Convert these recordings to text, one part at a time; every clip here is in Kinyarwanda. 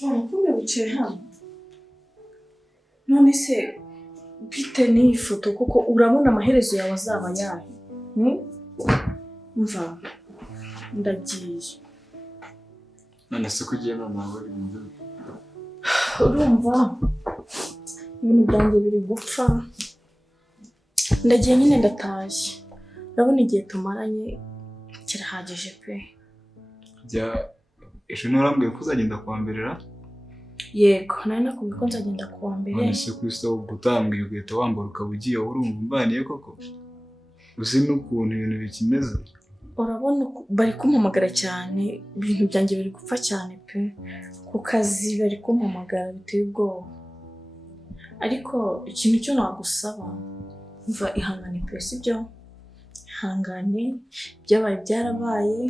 Kumbe wicaye hano none se bite n'iyi foto kuko urabona amaherezo yawe azaba yahe? Mva ndagiye. None se kugiye mama bari bintu urumva ibintu byanjye biri gupfa, ndagiye nyine ndatashye. Urabona igihe tumaranye kirahagije pe. Ejo nturambwiye ko uzagenda kuwamberera? Yego nari nakubwiye ko nzagenda kuwa mbere. None se Kristo gutambwiye ugahita wambara ukaba ugiye, urumva umbaniye koko? Uzi n'ukuntu ibintu bikimeze? Urabona bari kumpamagara cyane, ibintu byanjye biri gupfa cyane pe. Ku kazi bari kumpamagara biteye ubwoba. Ariko ikintu cyo nagusaba, mva ihangane pe, sibyo? Ihangane, byabaye byarabaye,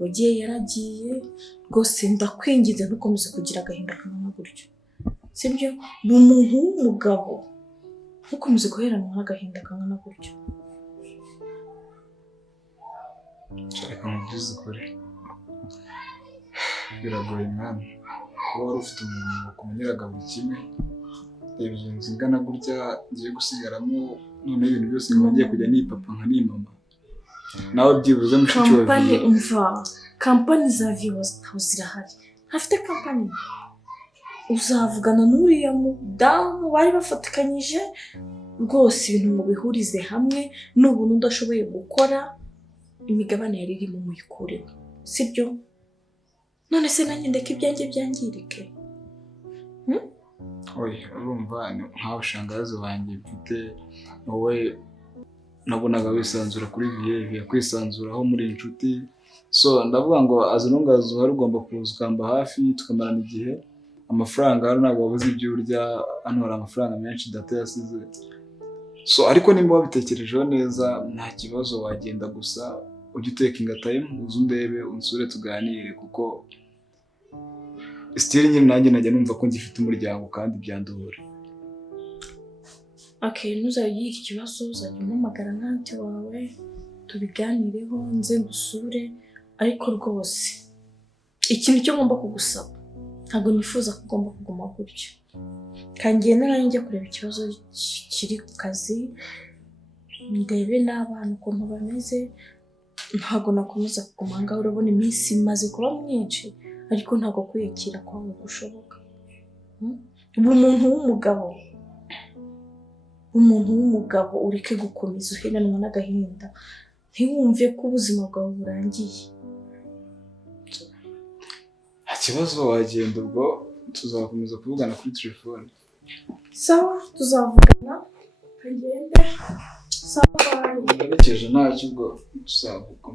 wagiye yaragiye, rwose ndakwingiza ntukomeze kugira agahinda kangana gutyo. Sibyo? Ni umuntu w'umugabo, ntukomeze guheranwa n'agahinda kangana gutyo. Reka mubyize ukuri. Biragoye mwana. Kuba wari ufite umuntu wakumenyeraga buri kimwe, reba iyi nzu ingana gutya ngiye gusigaramo, noneho ibintu byose ngiye kujya nipapa nka nimama. Nawe byibuze mushiki wa kampani umva, kampani za viewers ntaho zirahari. Ntafite kampani. Uzavugana n'uriya mudamu bari bafatikanyije, rwose ibintu mubihurize hamwe, n'ubuntu udashoboye gukora imigabane yari irimo muyikureho, sibyo? None se nanjye ndeka ibyanjye byangirike? Oya, urumva nkaho shangazi wanjye mfite, wowe nabonaga wisanzura kuri Viye kwisanzuraho muri inshuti. So ndavuga ngo azunungazo hari ugomba kuza ukamba hafi tukamarana igihe. Amafaranga hano ntabwo wabuze ibyo urya, hano hari amafaranga menshi data yasize. So ariko nimba wabitekerejeho neza nta kibazo, wagenda gusa ujye utakinga time, uze undebe unsure tuganire, kuko still nyine nanjye najya numva ko ngifite umuryango kandi byanduhura. Okay, ntuzagire ikibazo, uzajya umpamagara n'anti wawe tubiganireho, nze ngusure. Ariko rwose ikintu cyo ngomba kugusaba, ntabwo nifuza ko ugomba kuguma gutyo. Kangiye nanjye kureba ikibazo kiri ku kazi, ndebe n'abana ukuntu bameze. Ntabwo nakomeza kuguma ngaho, urabona iminsi imaze kuba myinshi, ariko ntabwo kwiyakira kwawe gushoboka. Umuntu w'umugabo ureke gukomeza uheranwa n'agahinda, ntiwumve ko ubuzima bwawe burangiye. Nta kibazo, wagenda ubwo tuzakomeza kuvugana kuri telefone. Sawa, tuzavugana, kagende. Sawa, yerekeje ntacyo ubwo tuzavuga.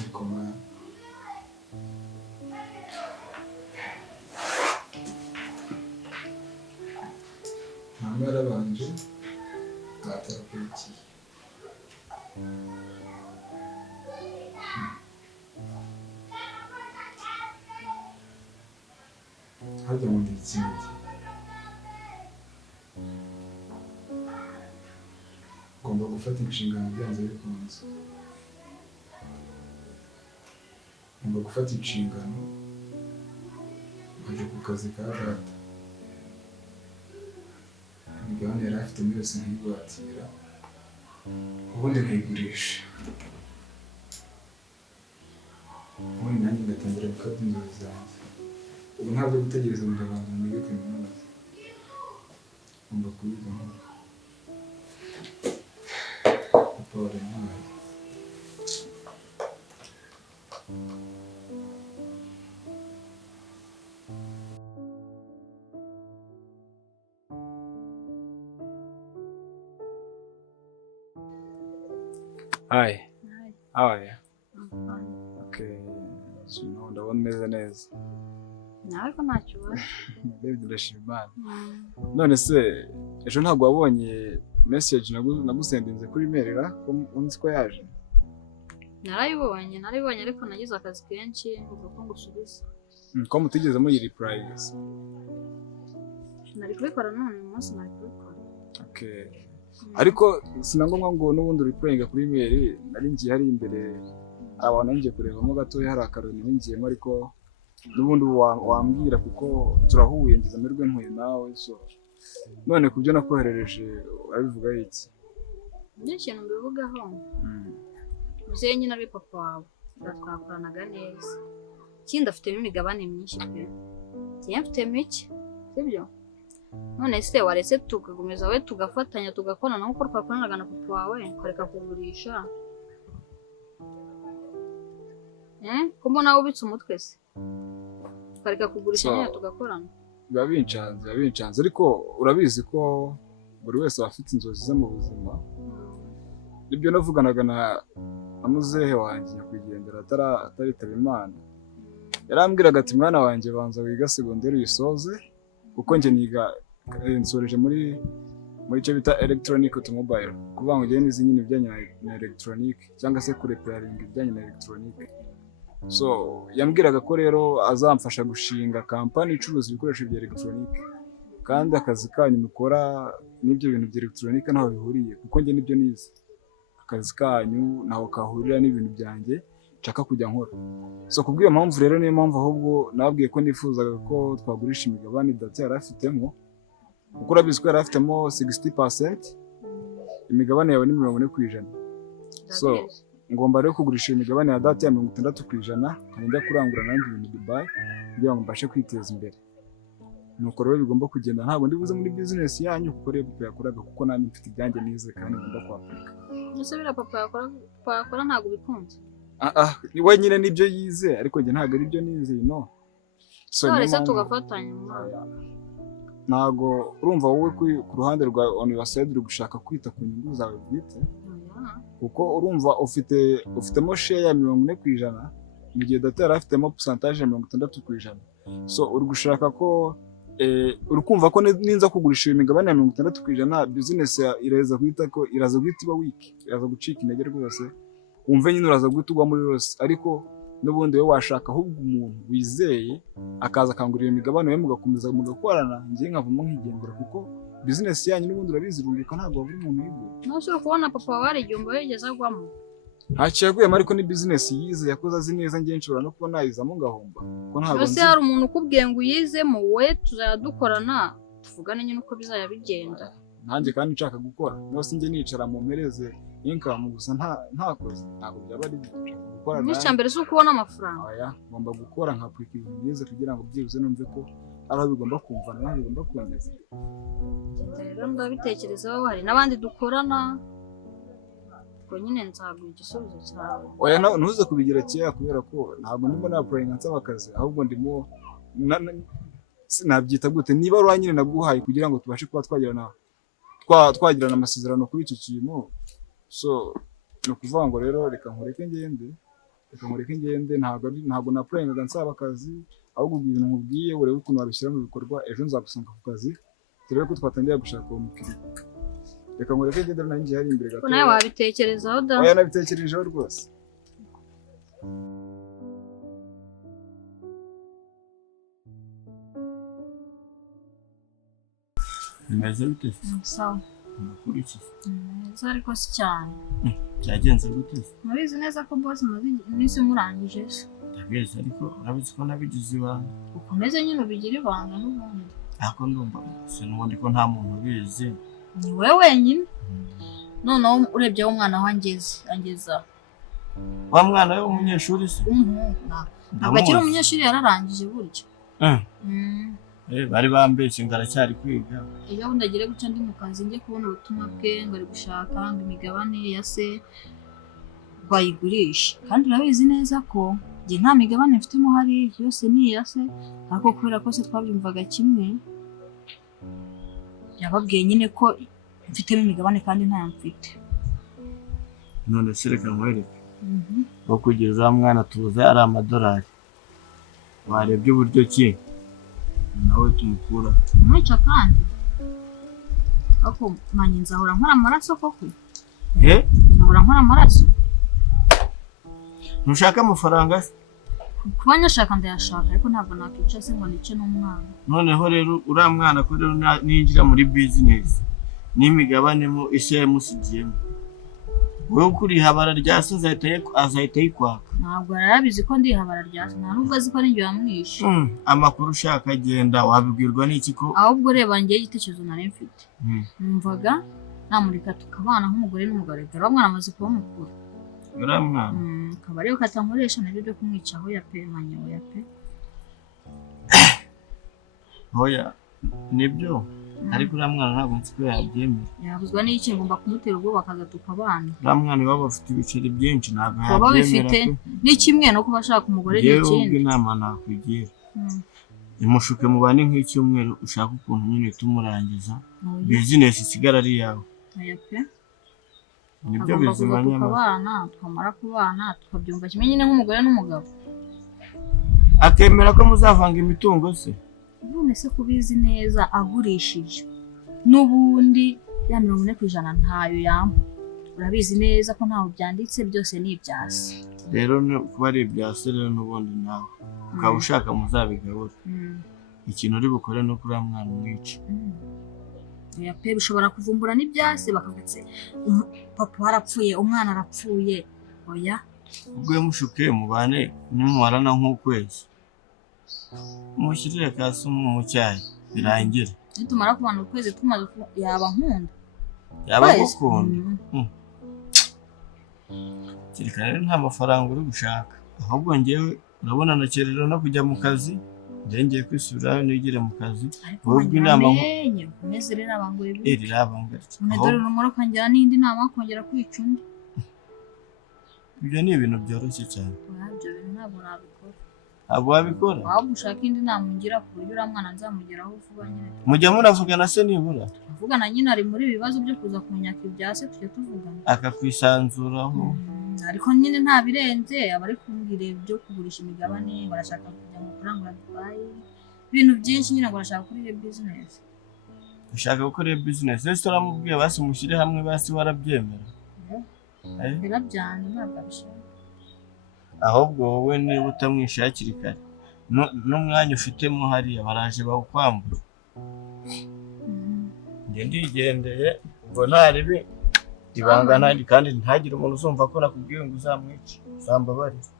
Ariko mwana ntabwo yarabanje bwatarakurikiye. Hajya mu gihe kimwe ugomba gufata inshingano byanze bikunze. Ugomba gufata inshingano ukajya ku kazi ka data. Imigabane yari afite muri yose nkayigwatira, ubundi nkayigurisha. Ubundi nanjye ngatangira gukabya inzozi zanjye. Ubu ntabwo gutegereza ngo ndabanza nige kaminuza. Ngomba kubiga nkora. Papa warampaye. Hi. How are you? I'm fine. Okay. So now ndabona umeze neza. Ntabwo ntacyo ubaye. Ndebye ndashima Imana. None se ejo ntabwo wabonye message nagusendinze kuri email ra ko unzi ko yaje? Narayibonye ariko nagize akazi kenshi uvuga ko ngusubiza. Ko mutigeze muri reply. Nari kubikora none uyu munsi nari kubikora. Okay. Ariko sinangomwa ngo n'ubundi replyinga kuri email, nari ngiye hari imbere abantu ngiye kurebamo gatoya, hari akaroni ngiyemo ariko n'ubundi wambwira kuko turahuye ngize amerwe ntuye nawe so none kubyo nakoherereje urabivuga iki? Ni ikintu mbivugaho muzehe nyine ari papa wawe twakoranaga neza ikindi afitemo imigabane myinshi pe njyewe mfite mike sibyo none se waretse tugakomeza we tugafatanya tugakorana nk'uko twakoranaga na papa wawe ukareka kugurisha ko mbona ubitse umutwe se ukareka kugurisha nyine tugakorana? biba bincanze ariko urabizi ko buri wese aba afite inzozi ze mu buzima. Nibyo navuganaga na muzehe wanjye nyakwigendera ataritaba Imana, yarambwiraga ati mwana wanjye banza wiga segonderi uyisoze kuko njye niga nsoreje muri cyo bita electronic automobile, kuvuga ngo njye nizi nyine ibijyanye na electronic cyangwa se kureparing ibijyanye na electronic. So yambwiraga ko rero azamfasha gushinga kampani icuruza ibikoresho bya electronic, kandi akazi kanyu mukora n'ibyo bintu bya electronic ntaho bihuriye kuko njye nibyo nize. Akazi kanyu naho kahurira n'ibintu byanjye nshaka kujya nkora. So kubw'iyo mpamvu rero niyo mpamvu ahubwo nababwiye ko nifuzaga ko twagurisha imigabane data yari afitemo, kuko urabizi ko yari afitemo 60%, imigabane yawe ni 40%. So ngomba rero kugurisha imigabane ya data ya 60%, nkajya kurangura nanjye ibintu Dubai kugira ngo mbashe kwiteza imbere. Nuko rero bigomba kugenda, ntabwo ndibuze muri business yanyu kuko rero yakoraga kuko nanjye mfite ibyanjye nize kandi ngomba kwapurika. Ese bira papa yakora ntabwo bikunze? We nyine nibyo yize ariko njye ntabwo ari byo nize no. So rese tugafatanya. Ntabwo urumva wowe ku ruhande rwa university uri gushaka kwita ku nyungu zawe bwite, kuko urumva ufitemo share ya 40% mu gihe data yari afitemo percentage ya 60%. So uri gushaka ko uri kumva ko ninza kugurisha imigabane ya 60% business iraza guhita iba weak, iraza gucika intege rwose, wumve nyine uraza guhita ugwa muri rose. Ariko n'ubundi we washaka ahubwo umuntu wizeye akaza akangurira imigabane we mugakomeza mugakorana, njye nkavamo nkigendera kuko business yanyu n'ubundi urabizi runguka ntabwo wabura umuntu yigura. Ntushobora kubona papa wari igihombo yigeze agwamo? Ntacyo yaguyemo ariko ni business yize yakoze azi neza, njye nshobora no kuba nayizamo ngahomba kuko ntabwo nzi. Ese hari umuntu ukubwiye ngo uyizemo we tuzajya dukorana tuvugane nyine uko bizajya bigenda? Nanjye kandi nshaka gukora nose njye nicara mu mpereze income gusa ntakoze ntabwo byaba ari gukora. N'icya mbere si ukubona amafaranga. Oya, ngomba gukora nkapurika ibintu byiza kugira ngo byibuze numve ko ari aho bigomba kumvana naho bigomba kongeza. Rero ndabitekerezaho, hari n'abandi dukorana ko nyine nzaguha igisubizo cyawe. Oya, ntuze kubigira kera kubera ko ntabwo ndimo naprayinga nsaba akazi, ahubwo ndimo sinabyita gute, niba ari nyine naguhaye kugira ngo tubashe kuba twagirana amasezerano kuri icyo kintu. So ni ukuvuga ngo rero reka nkureke ngende, ntabwo naprayingaga nsaba akazi, ahubwo ibintu nkubwiye urebe ukuntu wabishyira mu bikorwa, ejo nzagusanga ku kazi turebe ko twatangira gushaka uwo mukiriya. Reka nkureke ngende nanjye hari imbere gato. Nawe wabitekerezaho da? Oya, nabitekerejeho rwose. Bimeze bite? Sawa. Amakuru iki? Neza ariko si cyane. Byagenze gute? Nabizi neza ko boss maze iminsi murangije se. Ndabizi ariko urabizi ko nabigize ibanga. Ukomeze nyine ubigira ibanga n'ubundi. Ariko ndumva n'ubundi ko nta muntu ubizi. Ni wowe wenyine. Noneho urebye aho umwana aho angeza. Wa mwana we w'umunyeshuri se? Ntabwo akiri umunyeshuri, yararangije buryo. Bari bambeshye ngo aracyari kwiga. Iyo ndagire guca ndi mu kazi njye kubona ubutumwa bwe ngo ari gushaka ngo imigabane ya se bayigurisha, kandi urabizi neza ko njye nta migabane mfitemo hari, yose ni iya se, ariko kubera ko se twabyumvaga kimwe yababwiye nyine ko mfitemo imigabane kandi ntayo mfite. None se reka nkwereke wo kugeza mwana tubuze ari amadolari, warebye uburyo ki nawe tumukura mwica kandi ako manye nzahora nkora amaraso koko. Nzahora nkora amaraso. Ntushaka amafaranga se? Kuba nyashaka ndayashaka ariko ntabwo nakica se ngo nice n'umwana. Noneho rero uriya mwana ko rero ninjira muri business n'imigabane mu ise yamusigiyemo wowe kuri habara rya se azahita yikwaka. Ntabwo yarabizi ko ndi habara rya se, nta nubwo azi ko ari njye wamwishe. Amakuru ushaka agenda wabibwirwa n'iki ko ahubwo reba njye igitekerezo nari mfite. Numvaga namurika tukabana nk'umugore n'umugabo, rero mwana amaze kuba mukuru. uriya mwana akaba ariyo katankoresha nabyo byo kumwicaho ya pe manyewe ya pe. hoya nibyo ariko uriya mwana ntabwo nzi ko yabyemera. Yabuzwa n'iki? Ngomba kumutera ubwoba akagatuka abana. uriya mwana iwabo bafite ibiceri byinshi ntabwo baba yabyemera. bifite ni kimwe no kuba ashaka umugore n'ikindi. yewe inama nakwigira imushuke mubane nk'icyumweru ushaka ukuntu nyine tumurangiza bizinesi isigara ari yawe. Oya pe. Nibyo bizima nyama. Abana twamara kubana tukabyumva kimwe nyine nk'umugore n'umugabo. Akemera ko muzavanga imitungo se? None se kubizi neza agurishije n'ubundi ya 40% ntayo yampa. Urabizi neza ko ntaho byanditse byose ni ibyasi. Rero kuba ari ibyasi rero n'ubundi nawe ukaba ushaka muzabigabura. Ikintu uri bukore no kuri mwana umwica. Oya pe bishobora kuvumbura n'ibyase bakavutse papa warapfuye umwana arapfuye. Oya ubwo yamushuke mubane nimumarana nk'ukwezi mushyirire kasumu mu cyayi birangira. Nitumara kubana ukwezi tumaze yaba nkunda yaba gukunda. Kirikare nta mafaranga uri gushaka ahubwo ngewe urabona nakerera no kujya mu kazi ndengeye kwisubirayo nigire mu kazi. Ubwo inama nkunezerera abangoye rirabangara none dore numero kangira n'indi nama kongera kwica undi. Ibyo ni ibintu byoroshye cyane. Ibyo bintu ntabwo nabikora. Abo wabikora? Waba ushaka indi nama ngira ku buryo uriya mwana nzamugeraho vuba nyine. Mujya muravugana se nibura? Tuvugana nyine ari muri ibibazo byo kuza kunyaka ibyase tujye tuvugana. Akakwisanzuraho. Ariko nyine nta birenze aba ari kumbwira byo kugurisha imigabane barashaka kujya mu kurangura Dubai. Ibintu byinshi nyine ngo arashaka kuri business. Ushaka gukora business? Ese uramubwiye basi mushyire hamwe basi warabyemera? Birabyanye ntabwo abishaka. Ahubwo wowe niba utamwishakira kare n'umwanya ufitemo hariya baraje bawukwambura. Njye ndigendeye ngo ntaribi ibanga ntari kandi ntagire umuntu uzumva ko nakubwiye ngo uzamwice uzambabarire.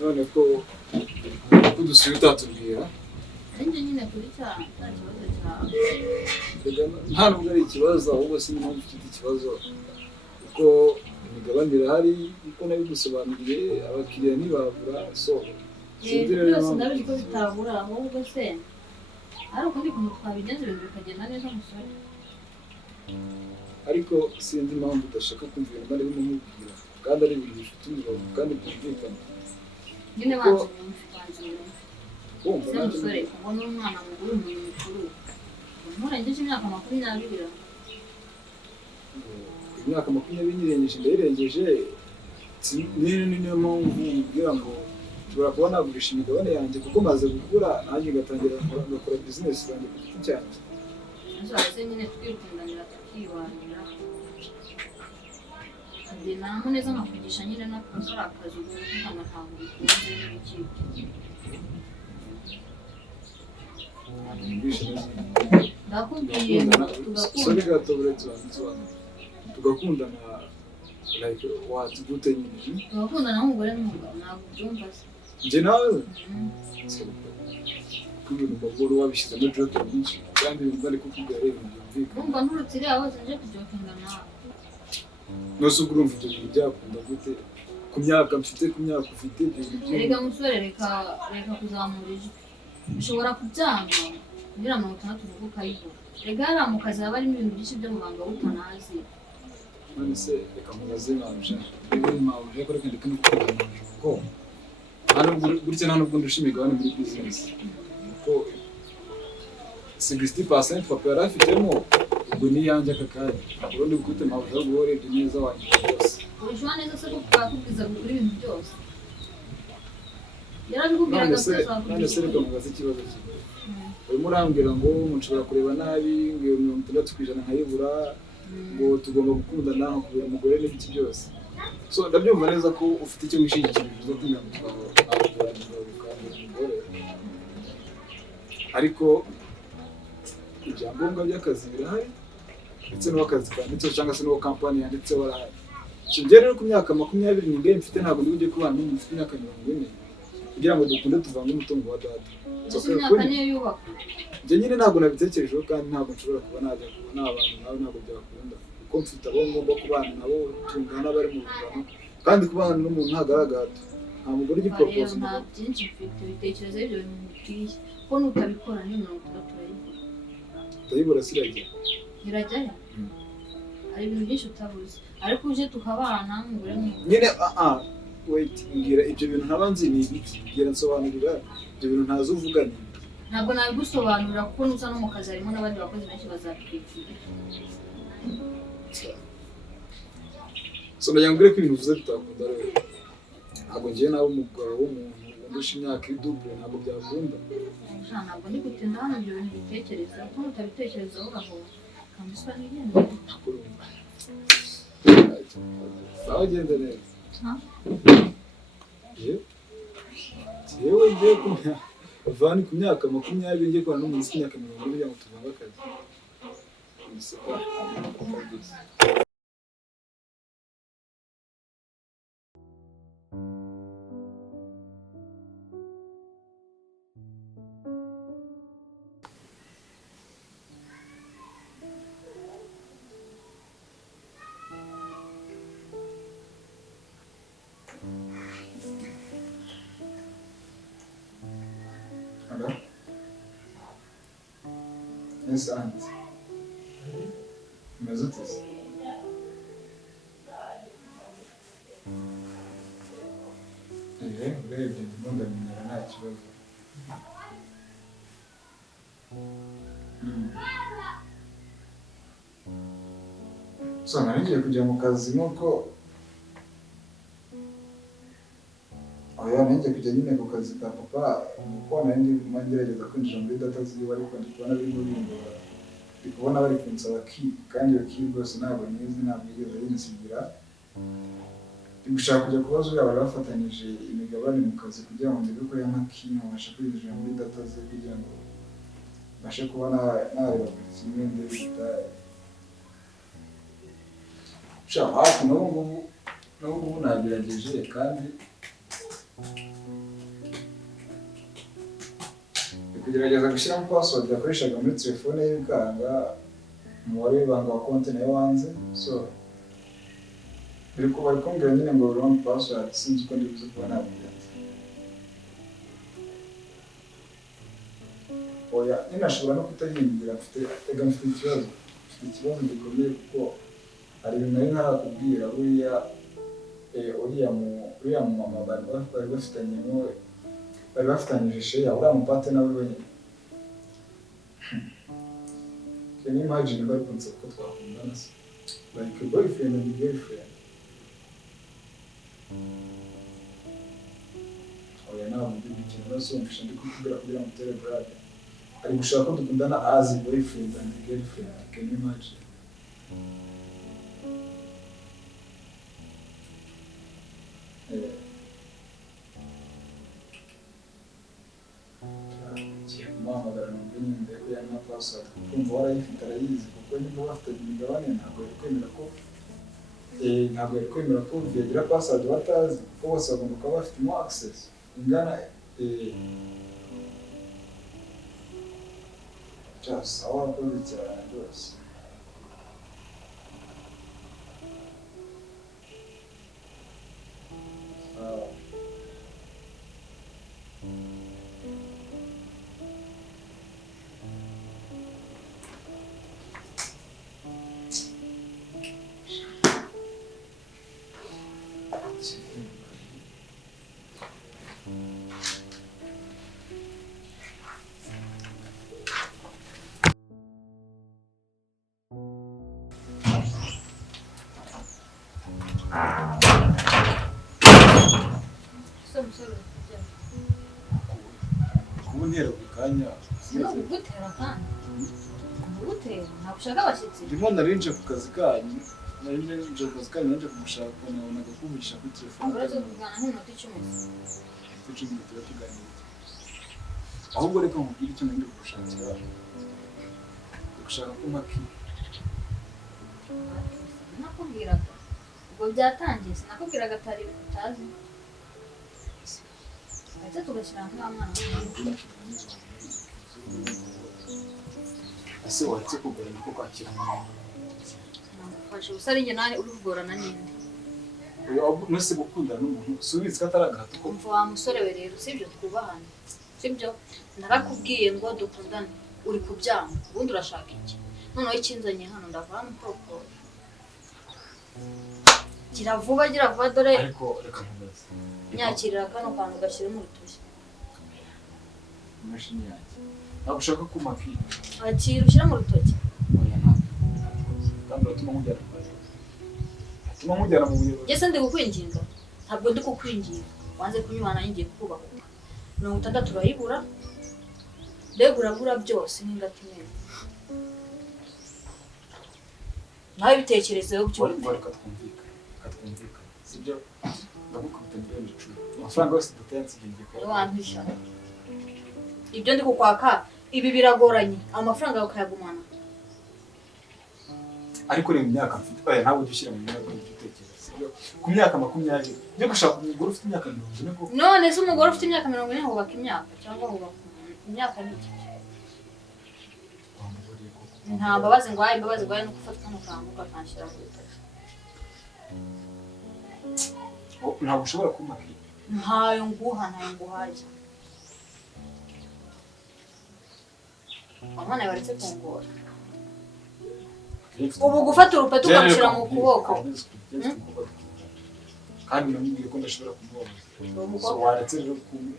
none ko dusuye utatubwira njye nyine kuri cyane nta kibazo cyawe. Nta nubwo ari ikibazo ahubwo si impamvu ufite ikibazo kuko imigabane irahari kuko nabigusobanuriye abakiriya ntibabura so byose ndabizi ko bitabura ahubwo se ari ukundi kuntu twabigenza ibintu bikagenda neza musore. ariko sinzi impamvu udashaka kumva ibintu bari bimubwira kandi ari ibintu bifite umurongo kandi byumvikana nyine banze se musore ubona umwana muguru umuntu mukuru nturengeje imyaka 20. Imyaka 20 nyirengeje ndayirengeje niyo mpamvu mbwira ngo nshobora kuba nagurisha imigabane yanjye kuko maze gukura nanjye ngatangira ngakora bizinesi zanjye ku giti cyanjye. Ese nyine twikundanira tukibanira kadena neza nkakugisha nyine n'akazi akazi ubundi ntabwo bikunze n'urukiko. Ndakubwiye tugakundana like what gute nyine tugakundana nk'umugore n'umugabo ntabwo byumva se njye nawe kubintu mbagoro wabishyizemo joke nyinshi kandi ibintu bari kukubwira rero byumvikana numva nturutse hose nje kujokinga nawe nose ubwo urumva ibyo bintu byakunda gute ku myaka mfite ku myaka ufite ibyo bintu reka musore reka kuzamura ijwi ushobora kubyanga kugira ngo utatuvuga ukayibura rega hariya mu kazi haba harimo ibintu byinshi byo mu banga utanazi. none se reka mubaze mabuje niba mabuje ko reka ndeke no kukuganira kuko gutya nta nubwo ndusha imigabane muri bizinesi kuko 60% papa yari afitemo ubwo niyanjye aka kanya ubundi bwite mpamvu yo guhorebye neza wanyita rwose urushaho neza se ko twakubwiza kuri ibintu byose yarabikubwiraga byose none se reka mubaze ikibazo kimwe urimo urambwira ngo mushobora kureba nabi ngo 60% nkayibura ngo tugomba gukundana nko kubera umugore n'ibiki byose so ndabyumva neza ko ufite icyo wishingikirije uza kugira ngo umugore ariko ibyangombwa by'akazi birahari ndetse n'akazi kanditseho cyangwa se n'uwo kampani yanditseho barahari njye rero ku myaka 20 n'ingahe mfite ntabwo ndi bujye kubana n'umuntu ufite imyaka 40 kugira ngo dukunde tuvange umutungo wa data imyaka niyo yubaka njye nyine ntabwo nabitekerejeho kandi ntabwo nshobora kuba najya kubona abantu nawe ntabwo byakunda kuko mfite abo ngomba kubana nabo tungana bari mu rungano kandi kubana n'umuntu ntagaragara nta mugore ugiporopoza nta byinshi mfite bitekereza ibyo bintu bikwiye ko nutabikora ni 60 ndayibura sirajya irajyayo hari ibintu byinshi utabuze ariko uje tukabana n'umugore nyine wait ngira ibyo bintu ntaba nzi ni ibiki ngira nsobanurira ibyo bintu ntazi uvuga ni ntabwo nabigusobanurira kuko nuza no mu kazi harimo n'abandi bakozi benshi bazabikwigira so ndagira ngo ko ibintu uvuze bitakunda rero ntabwo ngiye nawe umugabo w'umuntu undusha imyaka idubure ntabwo byakunda ntabwo ndi gutinda hano ibyo bintu bitekereza ko mutabitekerezaho urahora kandi uswa n'igenda sawa genda neza yewe ngiye vani ku myaka 20 ngiye kubana n'umuntu ufite imyaka 40 kugira ngo tuvange akazi Hello? Yes, aunt. Umeze ute se? Urebye ndimo ndamenyera nta kibazo. So nari ngiye kujya mu kazi nuko nari ngiye kujya nyine ku kazi ka papa nuko nari ndimo ngerageza kwinjira muri data ziwe ariko ndi kubona birimo bindora ndi kubona bari kunsaba ki kandi iyo ki rwose ntabwo nizi ntabwo yigeze yinsigira ndi gushaka kujya kubaza uriya bari bafatanyije imigabane mu kazi kugira ngo ndebe ko yamaki nkabasha kwinjira muri data ze kugira ngo mbashe kubona nareba buri kimwe ndebe gitaye hafi n'ubu nagerageje kandi kugerageza gushyiramo password yakoreshaga muri telefone ye bikanga umubare w'ibanga wa konti nayo wanze so biri kumbwira nyine ngo wrong password sinzi uko ndibuze kuba nabigenza oya nyine ashobora no kutayimbwira mfite ikibazo gikomeye kuko hari ibintu nari ntarakubwira uriya mu mama bari bafitanyije sheya uriya mupate nawe wenyine can you imagine bari kunsaba ko twakundana se like a boyfriend and a girlfriend oya ntabwo ndi gukina urasumvisha ndi kukubwira kugira ngo utere brade ari gushaka ko dukundana as a boyfriend and a girlfriend can you imagine kumuhamagara numva nyine ko yari na password kumva warayifite arayizi kuko niba bafitanye imigabane ntabwo yari kwemera ko yagira password batazi kuko bose bagomba kuba bafitemo access ingana just aho wakoze cyane rwose kuba ntera ku kanya Sinakugutera kandi. Kugutera ntabwo ushaka abashyitsi. ndimo narinje ku kazi kanyu narinje ku kazi kanyu naje kumushaka nabonaga kuvugisha kuri telefone Uraza kuvugana nk'iminota 10. tucumi tuba tuganira ahubwo reka nkubwire icyo nari gushakira gushaka ko maki Nakubwiraga. Ubwo byatangiye sinakubwiraga atari utazi. Ese tugashyira hamwe mwana. ese watse kugorana ko kwakira Nagufashe ubusa ari njye nawe urugorana n'indi. mwese gukundana n'umuntu subizi ko ataragahato ko Umva wa musore we rero sibyo twubahane. Sibyo narakubwiye ngo dukundane uri kubyanga ubundi urashaka iki? Noneho ikinzanye hano ndavana koko. Gira vuba dore ariko reka nkubaze nyakirira kano kantu gashyira mu rutoki. imashini yanjye ntabwo ushaka ko maki Akira ushyira mu rutoki. oya ntabwo kandi uratuma nkujyana atuma nkujyana mu buyobozi Jye se ndi kukwinginga ntabwo ndi kukwinginga wanze kunywana ngiye kubahuka 60 turayibura mbega urabura byose n'ingati neza nawe bitekerezeho byumve reka twumvikane sibyo ndagukubita miliyoni 10 amafaranga yose dutenze igihe ko wantisha ibyo ndi kukwaka ibi biragoranye amafaranga bakayagumana ariko reba imyaka mfite oya ntabwo dushyira mu myaka y'igitekerezo sibyo ku myaka 20 byo gushaka umugore ufite imyaka 40 ko none se umugore ufite imyaka 40 hubaka imyaka cyangwa hubaka imyaka n'iki nta mbabazi ngo ayi imbabazi ngo ayi no gufata amafaranga ukanshyira mu rutoki ntabwo ushobora kumaka ntayo nguhaye Amana baretse kungora ubu gufata urupetu ukamushyira mu kuboko kandi namubwiye ko ndashobora kumubaza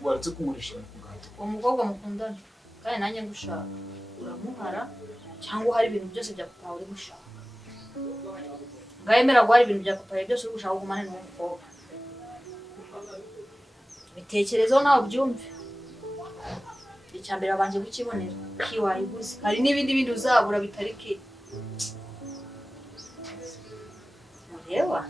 waretse kumurisha mu kugato uwo mukobwa mukundana kandi nanjye ngushaka uramuhara cyangwa hari ibintu byose bya papa uri gushaka ngayemera ko hari ibintu bya papa byose uri gushaka kugumana n'uwo mukobwa bitekerezeho nawe byumve icyambere abanje gukibonera kiwayiguze hari n'ibindi bintu uzabura bitari ki mureba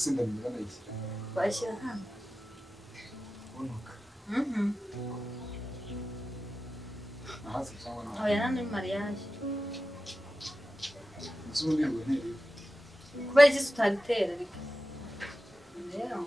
sinda mbona yishyira bashyira hano unuka ahasi cyangwa naho oya nani mariage zundi rwe nteri kubera iki tutaritera rero